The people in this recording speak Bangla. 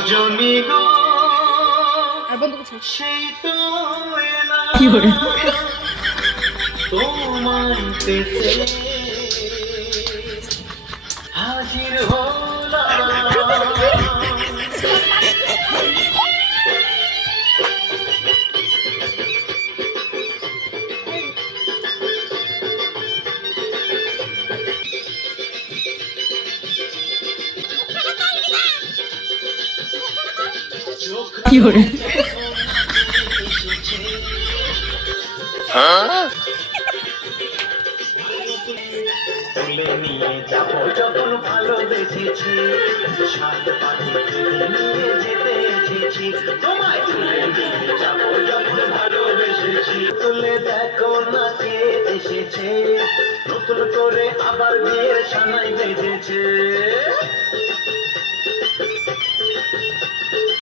রজনী গো আর বন্ধ করছি। সেই তো এলাম কি করে? তোমার পেতে হাজির হলাম। কি করে? তুলে নিয়ে যাবো যখন ভালোবেসেছি, সাত পাখি নিয়ে যেতে এসেছি, তোমায় তুলে নিয়ে যাবো যখন ভালোবেসেছি। তুলে দেখো না কে এসেছে, নতুন করে আবার বিয়ের সানাই বেজেছে।